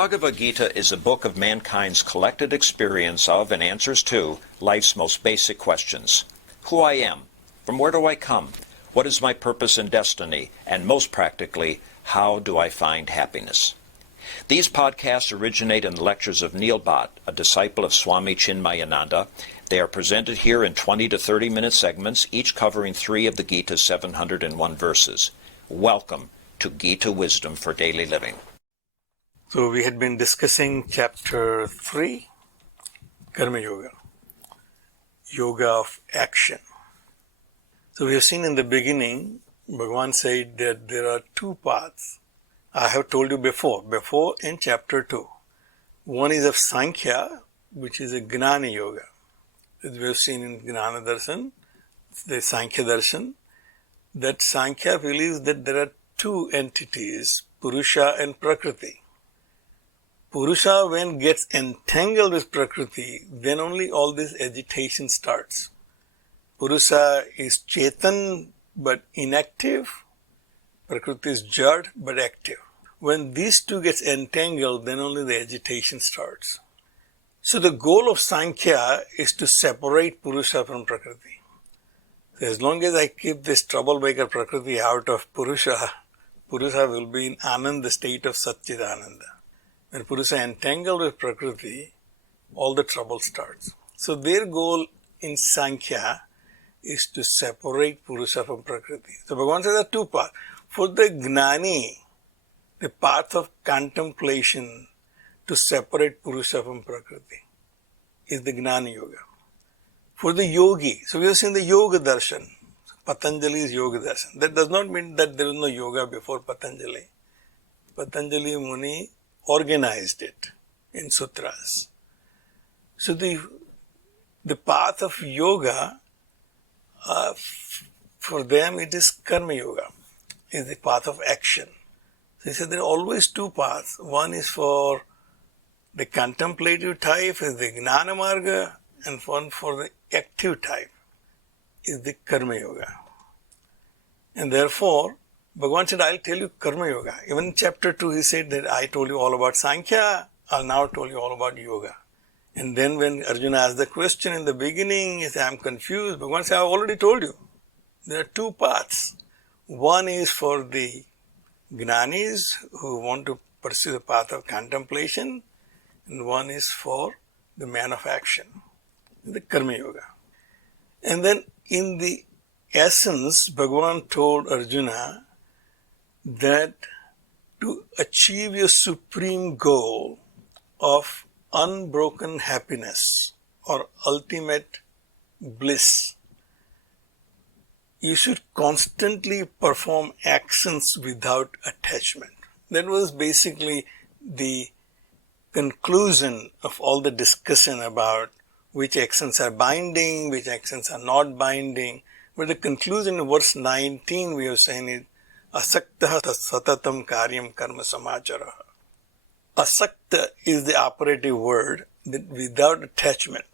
Bhagavad Gita is a book of mankind's collected experience of and answers to life's most basic questions. Who I am, from where do I come, what is my purpose and destiny, and most practically, how do I find happiness? These podcasts originate in the lectures of Neil Bhatt, a disciple of Swami Chinmayananda. They are presented here in 20 to 30-minute segments, each covering 3 of the Gita's 701 verses. Welcome to Gita Wisdom for Daily Living. So we had been discussing chapter 3, Karma Yoga, Yoga of Action. So we have seen in the beginning, Bhagavan said that there are 2 paths. I have told you before in chapter 2. One is of Sankhya, which is a Gnana Yoga. As we have seen in Gnana Darshan, the Sankhya Darshan, that Sankhya believes that there are 2 entities, Purusha and Prakriti. Purusha, when gets entangled with Prakriti, then only all this agitation starts. Purusha is Chetan but inactive. Prakriti is Jad but active. When these 2 gets entangled, then only the agitation starts. So the goal of Sankhya is to separate Purusha from Prakriti. So as long as I keep this troublemaker Prakriti out of Purusha, Purusha will be in Ananda, the state of Satchidananda. When Purusha entangled with Prakriti, all the trouble starts. So their goal in Sankhya is to separate Purusha from Prakriti. So Bhagavan says there are 2 paths. For the Gnani, the path of contemplation to separate Purusha from Prakriti is the Gnana Yoga. For the Yogi, so we have seen the Yoga Darshan, Patanjali's Yoga Darshan. That does not mean that there was no yoga before Patanjali. Patanjali Muni organized it in sutras. So the path of yoga, for them it is Karma Yoga, is the path of action. So he said there are always 2 paths. One is for the contemplative type, is the Gnana Marga, and one for the active type is the Karma Yoga. And therefore, Bhagavan said, I'll tell you Karma Yoga. Even in chapter 2, he said that I told you all about Sankhya, I'll now tell you all about Yoga. And then when Arjuna asked the question in the beginning, he said, I'm confused. Bhagavan said, I've already told you. There are 2 paths. One is for the Gnanis who want to pursue the path of contemplation, and one is for the man of action, the Karma Yoga. And then in the essence, Bhagavan told Arjuna that to achieve your supreme goal of unbroken happiness or ultimate bliss, you should constantly perform actions without attachment. That was basically the conclusion of all the discussion about which actions are binding, which actions are not binding. But the conclusion in verse 19 we have seen is Asakta satatam karyam karma samachara. Asakta is the operative word, without attachment.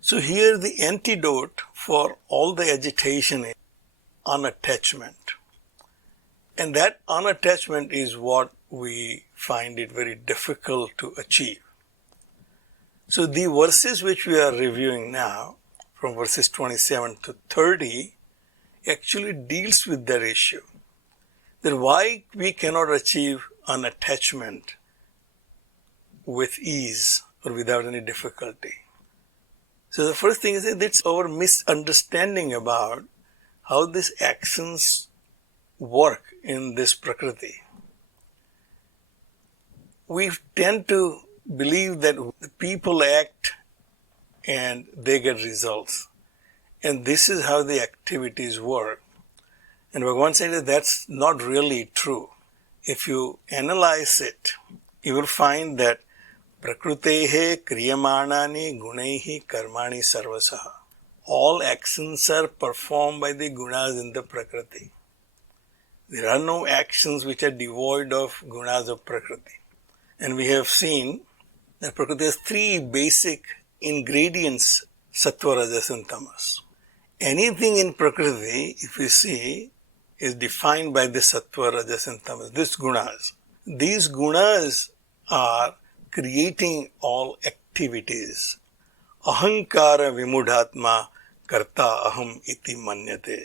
So here the antidote for all the agitation is unattachment. And that unattachment is what we find it very difficult to achieve. So the verses which we are reviewing now, from verses 27 to 30, actually deals with that issue. That why we cannot achieve unattachment with ease or without any difficulty. So the first thing is that it's our misunderstanding about how these actions work in this Prakriti. We tend to believe that people act and they get results. And this is how the activities work. And Bhagavan said that that's not really true. If you analyze it, you will find that Prakrutehe kriyamanani gunaihi karmani sarvasaha. All actions are performed by the gunas in the Prakriti. There are no actions which are devoid of gunas of Prakriti. And we have seen that Prakriti has 3 basic ingredients, sattva, rajas and tamas. Anything in Prakriti, if we see, is defined by the sattva, rajas and tamas, these gunas. These gunas are creating all activities. Ahankara vimudhatma karta aham iti manyate.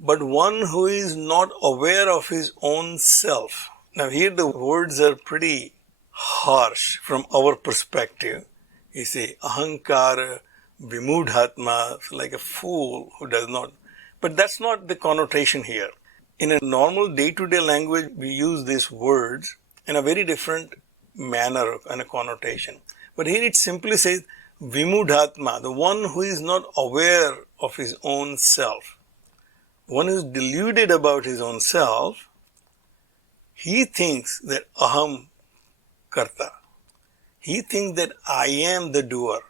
But one who is not aware of his own self. Now here the words are pretty harsh from our perspective. You say ahankara vimudhatma, like a fool who does not. But that's not the connotation here. In a normal day-to-day language, we use these words in a very different manner and a connotation. But here it simply says vimudhatma, the one who is not aware of his own self. One who is deluded about his own self, he thinks that aham karta. He thinks that I am the doer.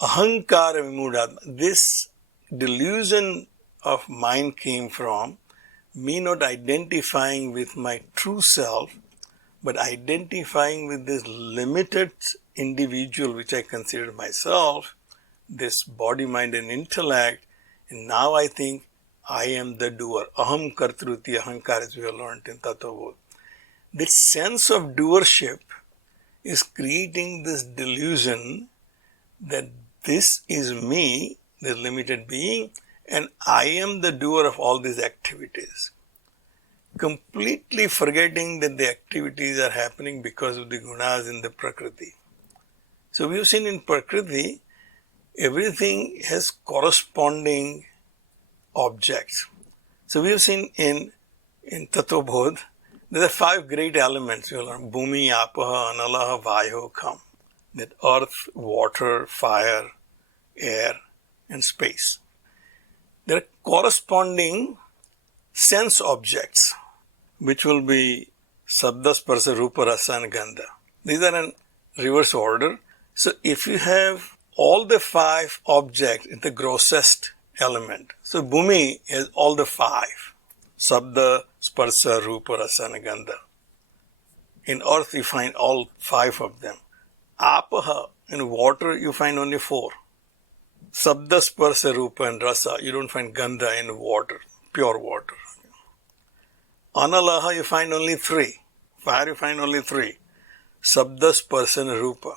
Ahankara vimudhatma. This delusion of mine came from me not identifying with my true self, but identifying with this limited individual which I consider myself, this body, mind and intellect, and now I think I am the doer. Aham kartruti ahankar, as we have learned in Tattva. This sense of doership is creating this delusion that this is me, the limited being, and I am the doer of all these activities. Completely forgetting that the activities are happening because of the gunas in the Prakriti. So we have seen in Prakriti, everything has corresponding objects. So we have seen in Tattva, there are 5 great elements. You learn Bhumi, Apaha, Analaha, Vayu, Kham. That earth, water, fire, air, and space. There are corresponding sense objects, which will be Sabda, Sparsa, Rupa, Rasa, and Gandha. These are in reverse order. So if you have all the 5 objects in the grossest element, so Bhumi has all the 5. Sabda, Sparsa, Rupa, Rasa, and Gandha. In earth you find all 5 of them. Apaha, in water you find only 4. Sabda, Sparsa, Rupa and Rasa, you don't find Gandha in water, pure water. Analaha you find only 3. Fire you find only 3. Sabda, Sparsa and Rupa.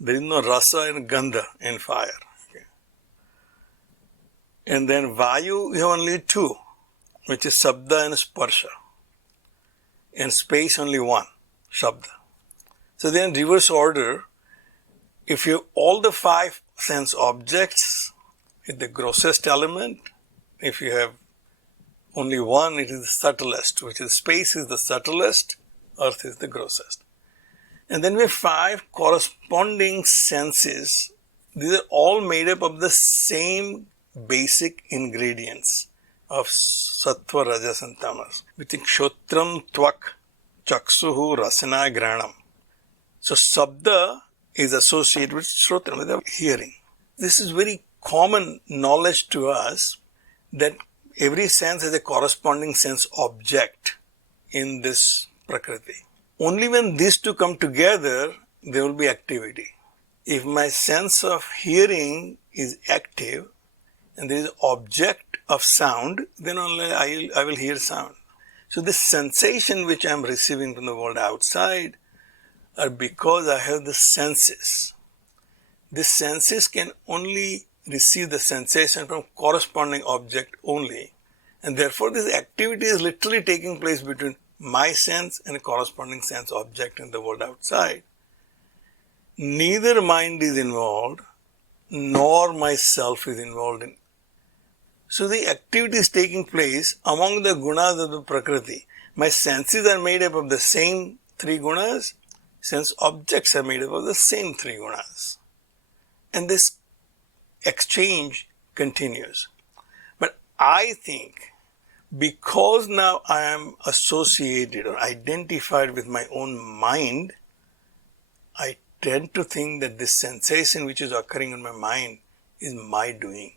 There is no Rasa and Gandha in fire. Okay. And then Vayu you have only 2, which is Sabda and Sparsha. And space only 1, Shabda. So then reverse order, if you have all the 5 sense objects in the grossest element, if you have only 1, it is the subtlest, which is space is the subtlest, earth is the grossest. And then we have 5 corresponding senses. These are all made up of the same basic ingredients of sattva, rajas and tamas, which is kshotram, tvak, chaksuhu, rasana, granam. So sabda is associated with shrotra, with the hearing. This is very common knowledge to us that every sense has a corresponding sense object in this Prakriti. Only when these two come together, there will be activity. If my sense of hearing is active and there is object of sound, then only I will hear sound. So this sensation which I am receiving from the world outside are because I have the senses. The senses can only receive the sensation from corresponding object only. And therefore this activity is literally taking place between my sense and a corresponding sense object in the world outside. Neither mind is involved, nor myself is involved in. So the activity is taking place among the gunas of the Prakriti. My senses are made up of the same 3 gunas, sense objects are made up of the same 3 gunas. And this exchange continues. But I think because now I am associated or identified with my own mind, I tend to think that this sensation which is occurring in my mind is my doing.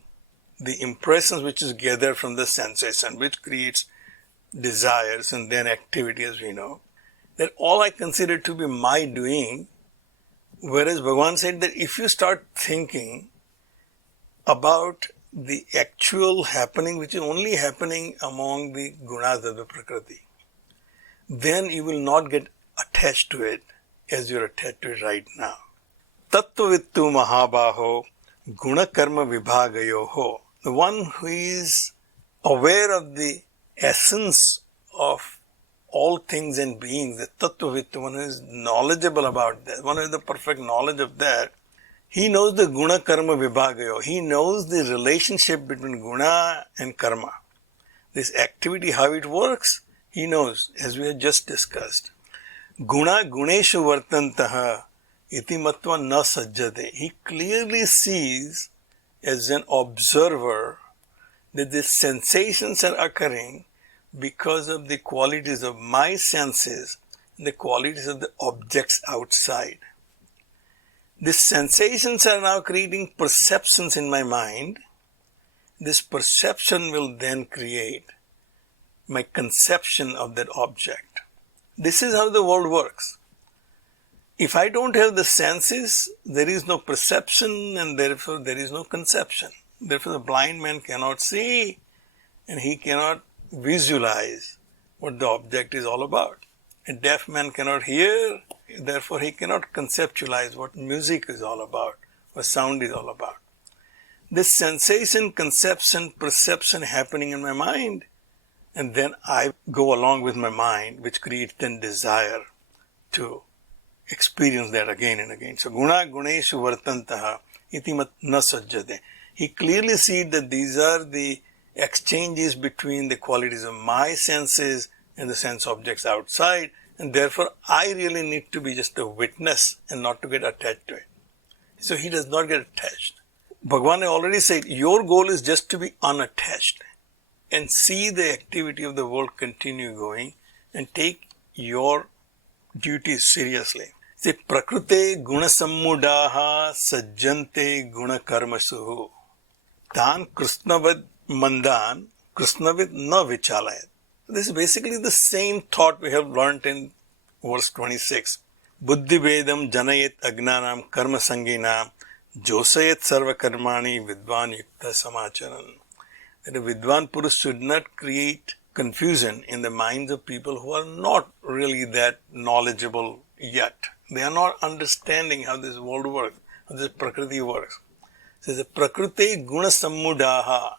The impressions which is gathered from the sensation, which creates desires and then activity, as we know, that all I consider to be my doing, whereas Bhagavan said that if you start thinking about the actual happening which is only happening among the gunas of the Prakriti, then you will not get attached to it as you're attached to it right now. Tattvavittu mahabaho guna karma vibhagayoho. The one who is aware of the essence of all things and beings, the tattvavittu, one who is knowledgeable about that, one who has the perfect knowledge of that, he knows the guna karma vibhagayo. He knows the relationship between guna and karma. This activity, how it works, he knows, as we have just discussed. Guna guneshu vartantaha iti matva na sajjate. He clearly sees as an observer that the sensations are occurring because of the qualities of my senses and the qualities of the objects outside. These sensations are now creating perceptions in my mind. This perception will then create my conception of that object. This is how the world works. If I don't have the senses, there is no perception and therefore there is no conception. Therefore the blind man cannot see and he cannot visualize what the object is all about. A deaf man cannot hear, therefore he cannot conceptualize what music is all about, what sound is all about. This sensation, conception, perception happening in my mind, and then I go along with my mind, which creates then desire to experience that again and again. So guna guneshu vartantaha iti mat na sajjate. He clearly sees that these are the exchanges between the qualities of my senses and the sense objects outside, and therefore I really need to be just a witness and not to get attached to it. So he does not get attached. Bhagavan already said, your goal is just to be unattached and see the activity of the world continue going and take your duties seriously. See, prakrute gunasammudaha sajjante gunakarmasuhu tan krishnavad mandan krishnavid na vichalayat. This is basically the same thought we have learnt in verse 26. Buddhi vedam janayet agnanam karma sanginam josayet sarva karmani vidvan yukta samacharan. That a vidvan purush should not create confusion in the minds of people who are not really that knowledgeable yet. They are not understanding how this world works, how this prakriti works. It says, prakriti guna sammudaha.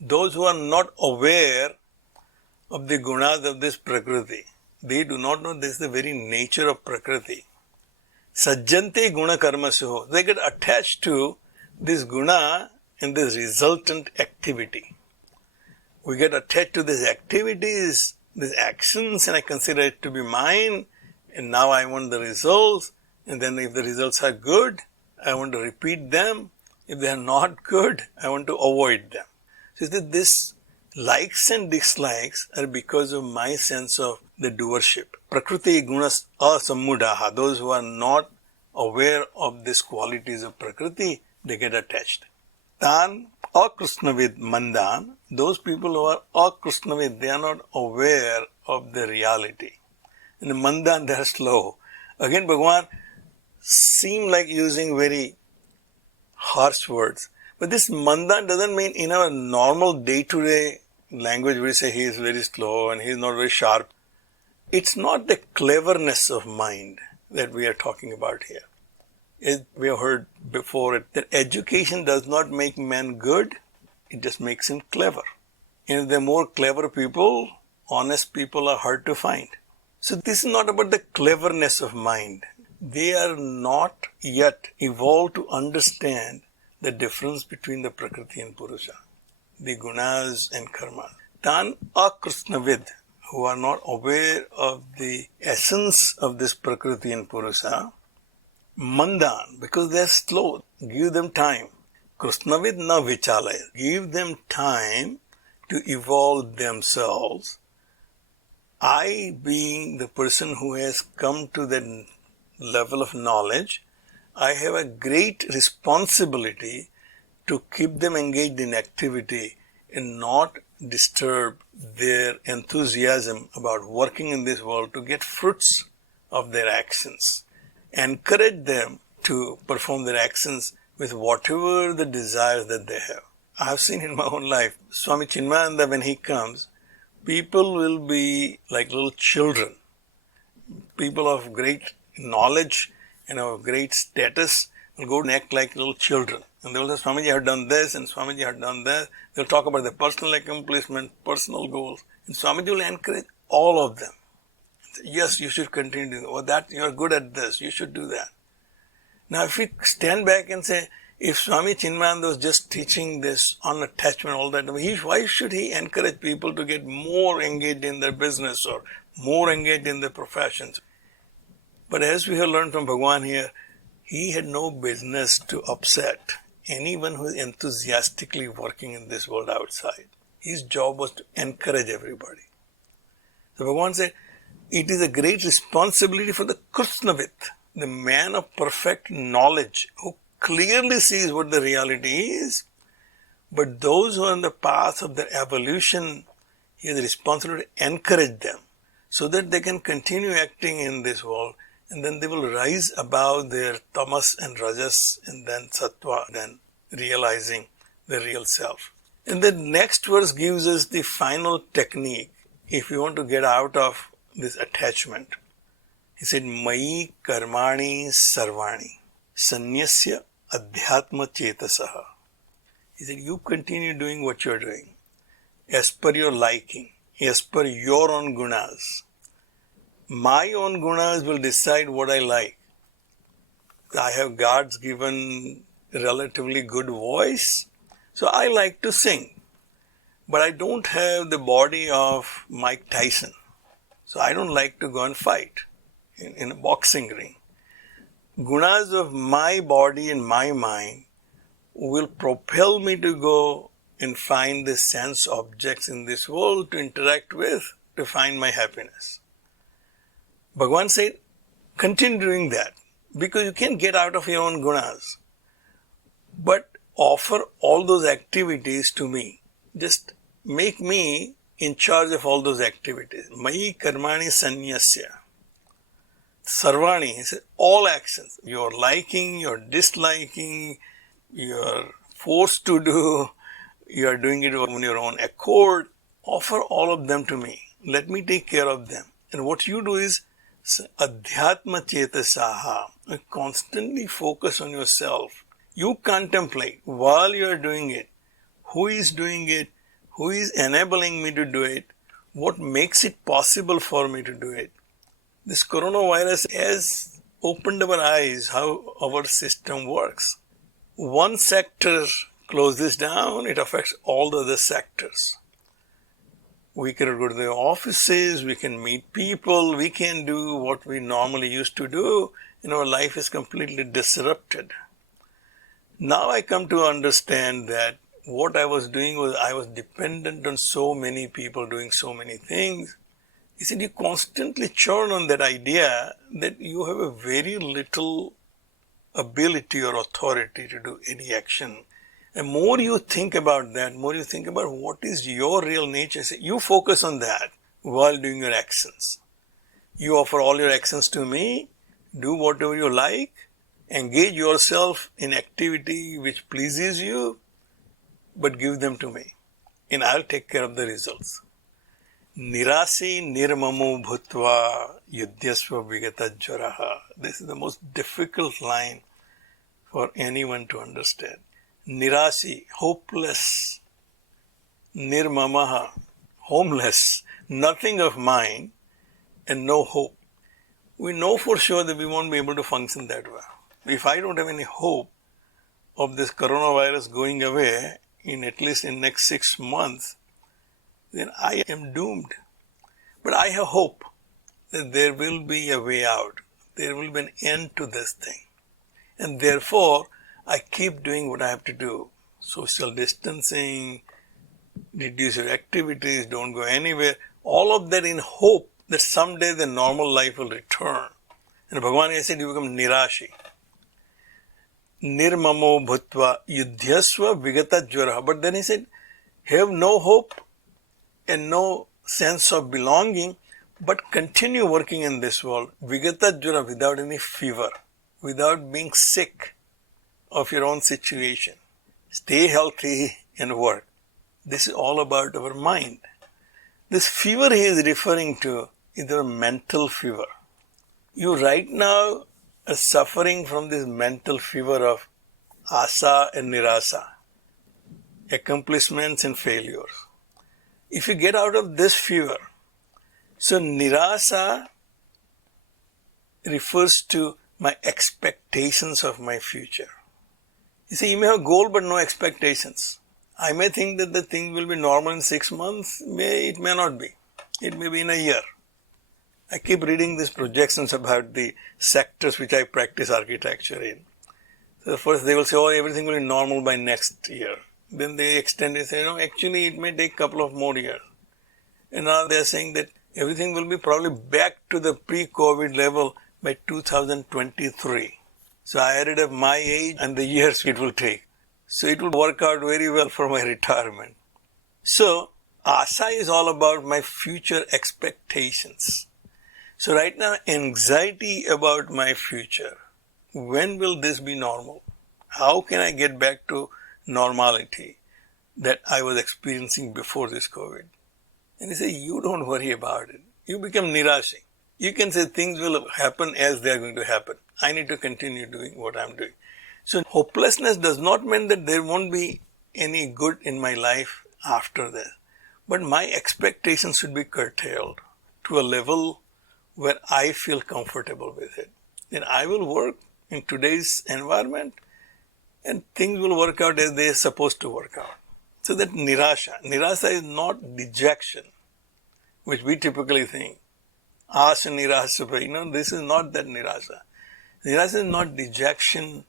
Those who are not aware of the gunas of this prakriti, they do not know this is the very nature of prakriti. Sajjante guna karmasuho. They get attached to this guna and this resultant activity. We get attached to these activities, these actions, and I consider it to be mine, and now I want the results, and then if the results are good, I want to repeat them. If they are not good, I want to avoid them. So this likes and dislikes are because of my sense of the doership. Prakriti gunas asammudaha. Those who are not aware of these qualities of Prakriti, they get attached. Tan akrisnavid mandan. Those people who are akrisnavid, they are not aware of the reality. In the mandan, they are slow. Again, Bhagavan seem like using very harsh words. But this mandan doesn't mean in our normal day-to-day language we say he is very slow and he is not very sharp. It's not the cleverness of mind that we are talking about here. We have heard before that education does not make man good, it just makes him clever. And if there are more clever people, honest people are hard to find. So this is not about the cleverness of mind. They are not yet evolved to understand the difference between the Prakriti and Purusha, the gunas and karma. Tan akrisnavid, who are not aware of the essence of this Prakriti and Purusha, mandan, because they are slow, give them time. Krishnavid na vichalaya, give them time to evolve themselves. I, being the person who has come to that level of knowledge, I have a great responsibility to keep them engaged in activity and not disturb their enthusiasm about working in this world to get fruits of their actions. Encourage them to perform their actions with whatever the desires that they have. I have seen in my own life, Swami Chinmayananda, when he comes, people will be like little children. people of great knowledge and of great status will go and act like little children. And they will say, Swamiji had done this and Swamiji had done that. They'll talk about their personal accomplishment, personal goals. And Swamiji will encourage all of them. Yes, you should continue doing that. Oh, that you are good at this. You should do that. Now, if we stand back and say, if Swami Chinmayananda was just teaching this unattachment, all that, why should he encourage people to get more engaged in their business or more engaged in their professions? But as we have learned from Bhagwan here, he had no business to upset anyone who is enthusiastically working in this world outside. His job was to encourage everybody. So Bhagwan said, it is a great responsibility for the Krishnavit, the man of perfect knowledge, who clearly sees what the reality is. But those who are on the path of their evolution, he has a responsibility to encourage them so that they can continue acting in this world, and then they will rise above their tamas and rajas and then sattva, then realizing the real self. And the next verse gives us the final technique if you want to get out of this attachment. He said, Mayi karmani sarvani sanyasya adhyatma chetasaha. He said, you continue doing what you are doing as per your liking, as per your own gunas. My own gunas will decide what I like. I have God's given relatively good voice, so I like to sing. But I don't have the body of Mike Tyson, so I don't like to go and fight in a boxing ring. Gunas of my body and my mind will propel me to go and find the sense objects in this world to interact with, to find my happiness. Bhagavan said, continue doing that, because you can't get out of your own gunas. But offer all those activities to me. Just make me in charge of all those activities. Mayi karmani sanyasya. Sarvani, he said, all actions. Your liking, your disliking, you're forced to do, you are doing it on your own accord. Offer all of them to me. Let me take care of them. And what you do is, adhyatma chetasaha. Constantly focus on yourself. You contemplate while you are doing it. Who is doing it? Who is enabling me to do it? What makes it possible for me to do it? This coronavirus has opened our eyes how our system works. One sector closes down, it affects all the other sectors. We cannot go to the offices, we can meet people, we can do what we normally used to do, and our life is completely disrupted. Now I come to understand that what I was doing was I was dependent on so many people doing so many things. He said, you constantly churn on that idea that you have a very little ability or authority to do any action. And more you think about that, more you think about what is your real nature, you focus on that while doing your actions. You offer all your actions to me, do whatever you like, engage yourself in activity which pleases you, but give them to me, and I'll take care of the results. Nirasi nirmamo bhutva yudhyasva vigata jvaraha. This is the most difficult line for anyone to understand. Nirasi, hopeless. Nirmamaha, homeless. Nothing of mine and no hope. We know for sure that we won't be able to function that way. If I don't have any hope of this coronavirus going away in at least in next 6 months, then I am doomed. But I have hope that there will be a way out. There will be an end to this thing. And therefore, I keep doing what I have to do. Social distancing, reduce your activities, don't go anywhere. All of that in hope that someday the normal life will return. And Bhagavan said, you become nirashi. Nirmamo bhutva yudhyasva vigata jvaraha. But then he said, have no hope and no sense of belonging, but continue working in this world. Vigata jvara, without any fever, without being sick of your own situation. Stay healthy and work. This is all about our mind. This fever he is referring to is our mental fever. You right now are suffering from this mental fever of asa and nirasa, accomplishments and failures. If you get out of this fever, so nirasa refers to my expectations of my future. You see, you may have a goal but no expectations. I may think that the thing will be normal in 6 months, it may not be. It may be in a year. I keep reading these projections about the sectors which I practice architecture in. So first they will say, oh, everything will be normal by next year. Then they extend and say, no, actually it may take a couple of more years. And now they are saying that everything will be probably back to the pre-COVID level by 2023. So I added up my age and the years it will take. So it will work out very well for my retirement. So asa is all about my future expectations. So right now, anxiety about my future. When will this be normal? How can I get back to normality that I was experiencing before this COVID? And he said, you don't worry about it. You become nirashi. You can say things will happen as they are going to happen. I need to continue doing what I'm doing. So hopelessness does not mean that there won't be any good in my life after that. But my expectations should be curtailed to a level where I feel comfortable with it. Then I will work in today's environment and things will work out as they are supposed to work out. So that nirasa is not dejection, which we typically think. Asa nirasa, this is not that nirasa. Nirasa is not dejection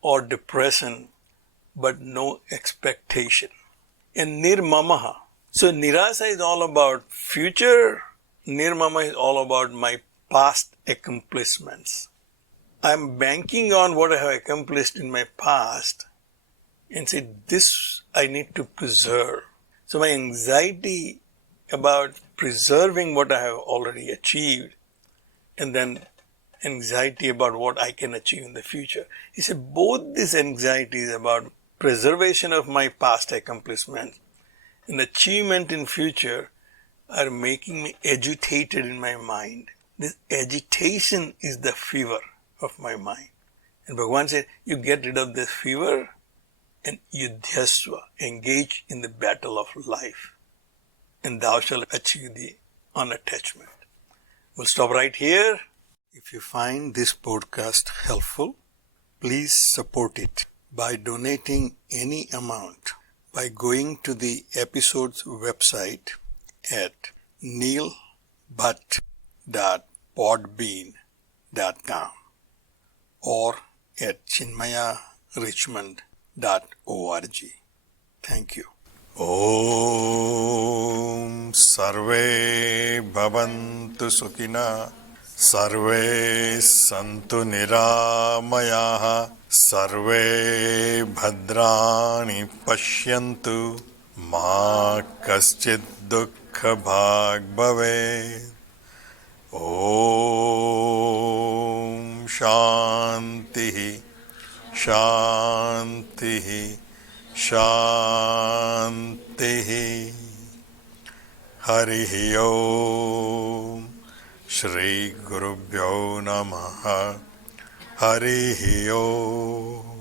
or depression, but no expectation. And nirmamaha. So nirasa is all about future. Nirmama is all about my past accomplishments. I'm banking on what I have accomplished in my past and say, this I need to preserve. So my anxiety about preserving what I have already achieved and then anxiety about what I can achieve in the future. He said, both these anxieties about preservation of my past accomplishments and achievement in future are making me agitated in my mind. This agitation is the fever of my mind. And Bhagavan said, you get rid of this fever and yudhyasva, engage in the battle of life. And thou shalt achieve the unattachment. We'll stop right here. If you find this podcast helpful, please support it by donating any amount by going to the episode's website at neilbhatt.podbean.com or at chinmayarichmond.org. Thank you. Om Sarve Bhavantu Sukhina Sarve Santu Niramayaha Sarve Bhadrani Pashyantu Ma Kaschid Dukkha Bhag Bhavet. Om Shanti Shanti Shanti. Harihi Om. Shri Gurubhyo Namaha. Harihi Om.